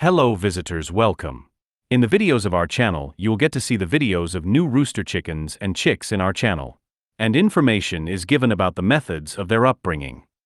Hello visitors, welcome. In the videos of our channel, you will get to see the videos of new rooster chickens and chicks in our channel. And information is given about the methods of their upbringing.